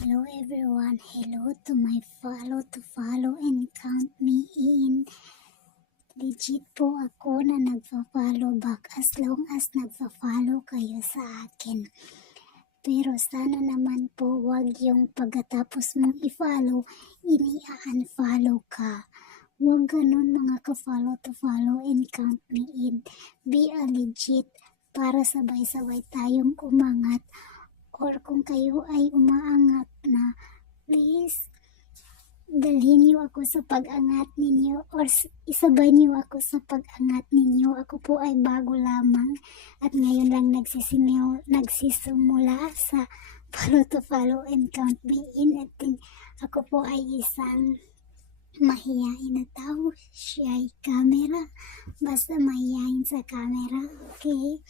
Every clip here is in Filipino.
Hello everyone, hello to my follow and count me in. Legit po ako na nagpa-follow back as long as nagpa-follow kayo sa akin. Pero sana naman po wag yung pagkatapos mong i-follow, ini-unfollow ka. Huwag ganun mga ka-follow to follow and count me in. Be a legit para sabay-sabay tayong umangat. Or kung kayo ay umaangat na, please, dalhin niyo ako sa pag-angat ninyo or isabay niyo ako sa pag-angat ninyo. Ako po ay bago lamang at ngayon lang nagsisimula sa follow to follow and count me in. At ako po ay isang mahiyain na tao. Siya ay camera. Basta mahiyain sa camera. Okay?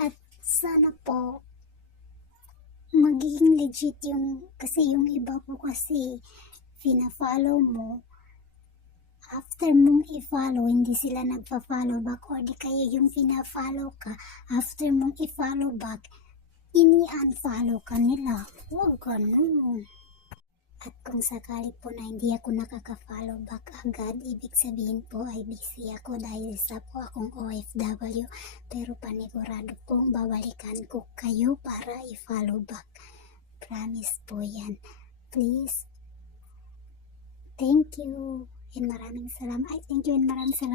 At sana po magiging legit kasi yung iba po kasi fina-follow mo, after mong i-follow hindi sila nagpa-follow back, or di kaya yung fina-follow ka, after mong i-follow back ini-unfollow ka nila. Huwag ganun. At kung sakali po na hindi ako nakaka-follow back agad, ibig sabihin po ay busy ako dahil sa po akong OFW. Pero panigurado pong babalikan ko kayo para i-follow back. Promise po yan. Please. Thank you and maraming salamat. Thank you and maraming salamat.